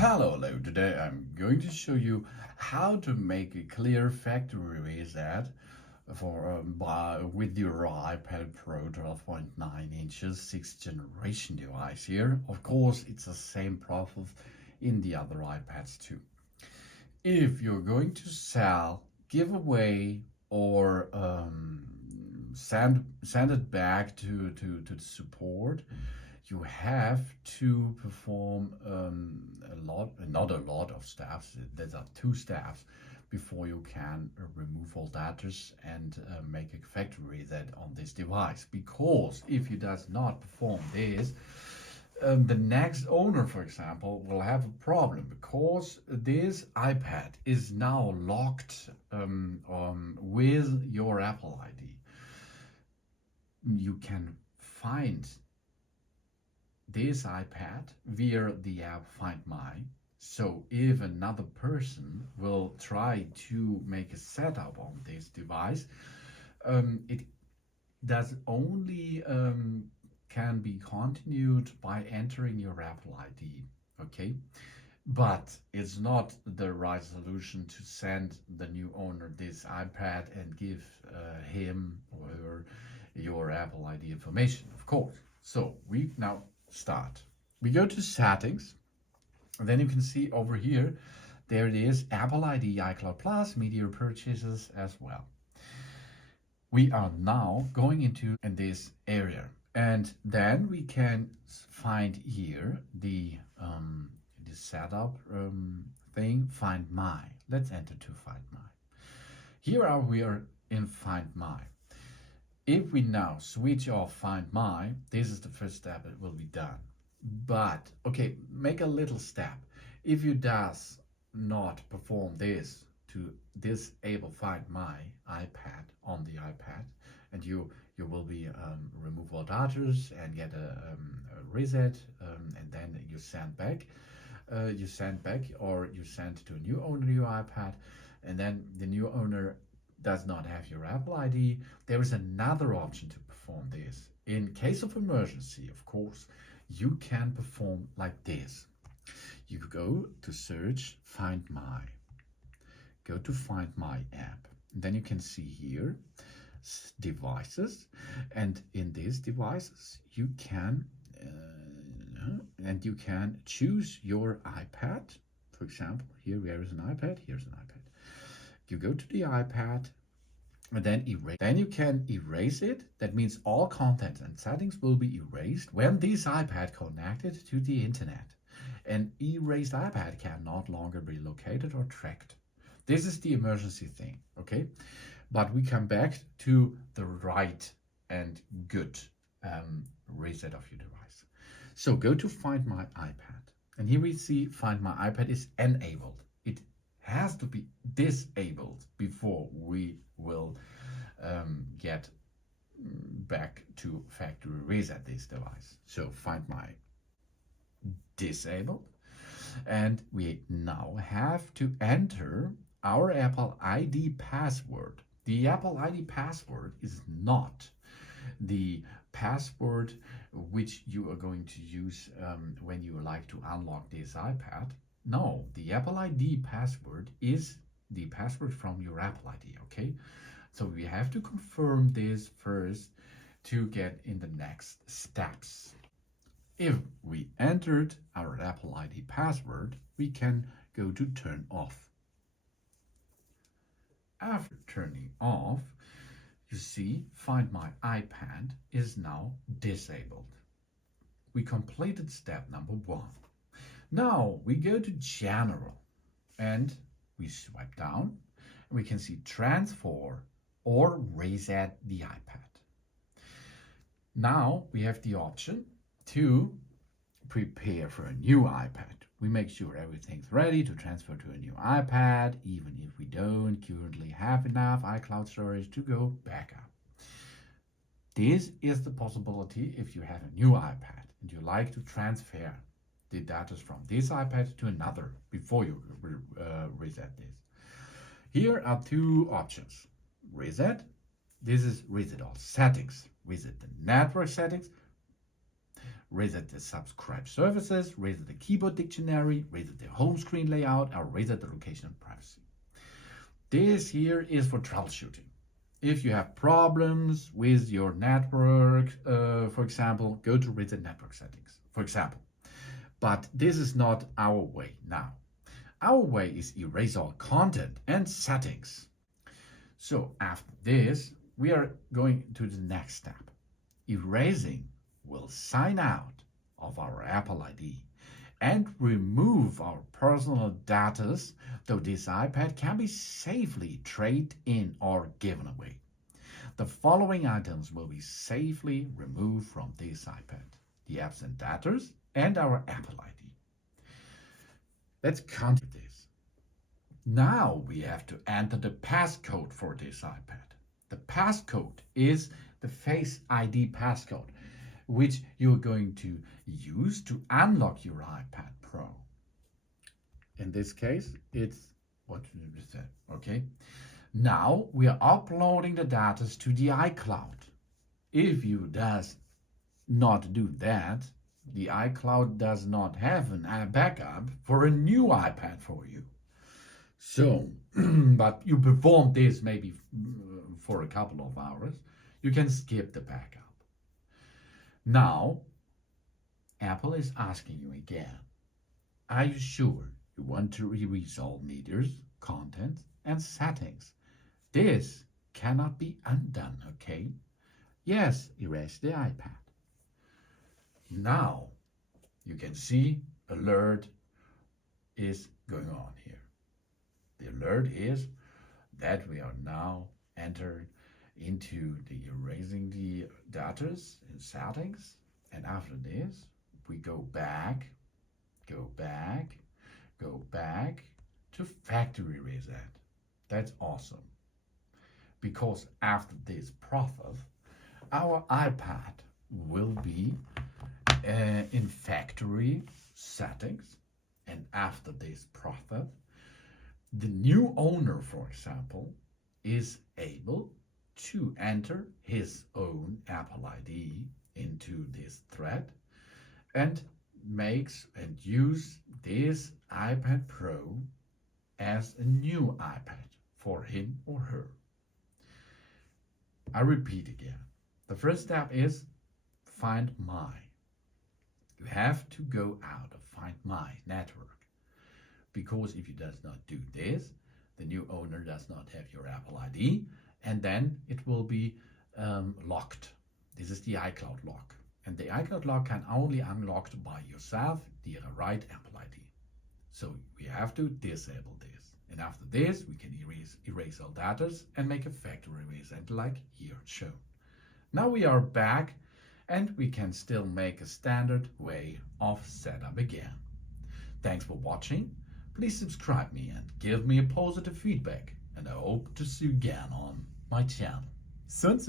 Hello, today I'm going to show you how to make a clear factory reset with your iPad Pro 12.9 inches 6th generation device here. Of course, it's the same process in the other iPads too. If you're going to sell, give away, or send it back to the support, you have to perform not a lot of steps. There are 2 steps before you can remove all data and make a factory reset on this device. Because if you does not perform this, the next owner, for example, will have a problem because this iPad is now locked with your Apple ID. You can find this iPad via the app Find My. So if another person will try to make a setup on this device, it does only can be continued by entering your Apple ID, okay? But it's not the right solution to send the new owner this iPad and give him or her your Apple ID information, of course. So we now start. We go to settings, and then you can see over here, there it is, Apple ID, iCloud Plus, media purchases as well. We are now going into this area, and then we can find here the setup thing, Find My. Let's enter to Find My. Here we are in Find My. If we now switch off Find My, this is the first step that will be done. But, okay, make a little step. If you does not perform this to disable Find My iPad on the iPad, and you will be remove all data and get a reset, and then you send back, or you send to a new owner your iPad, and then the new owner does not have your Apple ID, there is another option to perform this. In case of emergency, of course, you can perform like this. You go to search Find My. Go to Find My app. Then you can see here devices, and in these devices you can choose your iPad. For example, here is an iPad, here's an iPad. You go to the iPad and then erase. Then you can erase it. That means all content and settings will be erased when this iPad connected to the internet. An erased iPad can not longer be located or tracked. This is the emergency thing, okay? But we come back to the right and good reset of your device. So go to Find My iPad. And here we see Find My iPad is enabled. It has to be disabled before we will get back to factory reset this device. So Find My disabled, and we now have to enter our Apple ID password. The Apple ID password is not the password which you are going to use when you like to unlock this iPad. No, the Apple ID password is the password from your Apple ID, okay? So we have to confirm this first to get in the next steps. If we entered our Apple ID password, we can go to turn off. After turning off, you see Find My iPad is now disabled. We completed step number 1. Now we go to General and we swipe down and we can see Transfer or Reset the iPad. Now we have the option to prepare for a new iPad. We make sure everything's ready to transfer to a new iPad, even if we don't currently have enough iCloud storage to go backup. This is the possibility if you have a new iPad and you like to transfer the data from this iPad to another before you reset this. Here are 2 options. Reset. This is reset all settings. Reset the network settings. reset the subscribe services, reset the keyboard dictionary, reset the home screen layout, or reset the location and privacy. This here is for troubleshooting. If you have problems with your network, for example, go to reset network settings, for example. But this is not our way now. Our way is erase all content and settings. So after this, we are going to the next step. Erasing will sign out of our Apple ID and remove our personal data, though this iPad can be safely traded in or given away. The following items will be safely removed from this iPad: the apps and data and our Apple ID. Let's continue this. Now we have to enter the passcode for this iPad. The passcode is the Face ID passcode, which you're going to use to unlock your iPad Pro. In this case, it's what we said, okay? Now we are uploading the data to the iCloud. If you does not do that, the iCloud does not have a backup for a new iPad for you. So, but you perform this maybe for a couple of hours, you can skip the backup. Now, Apple is asking you again, are you sure you want to erase all meters, contents, and settings? This cannot be undone, okay? Yes, erase the iPad. Now, you can see alert is going on here. The alert is that we are now entered into the erasing the data in settings, and after this we go back to factory reset. That's awesome, because after this process our iPad will be in factory settings, and after this process the new owner, for example, is able to enter his own Apple ID into this thread and makes and use this iPad Pro as a new iPad for him or her. I repeat again. The first step is Find My. You have to go out of Find My network, because if you does not do this, the new owner does not have your Apple ID, and then it will be locked. This is the iCloud lock, and the iCloud lock can only unlocked by yourself, the right Apple ID. So we have to disable this, and after this we can erase all data and make a factory reset like here shown. Now we are back, and we can still make a standard way of setup again. Thanks for watching. Please subscribe me and give me a positive feedback, and I hope to see you again on my channel. Soon.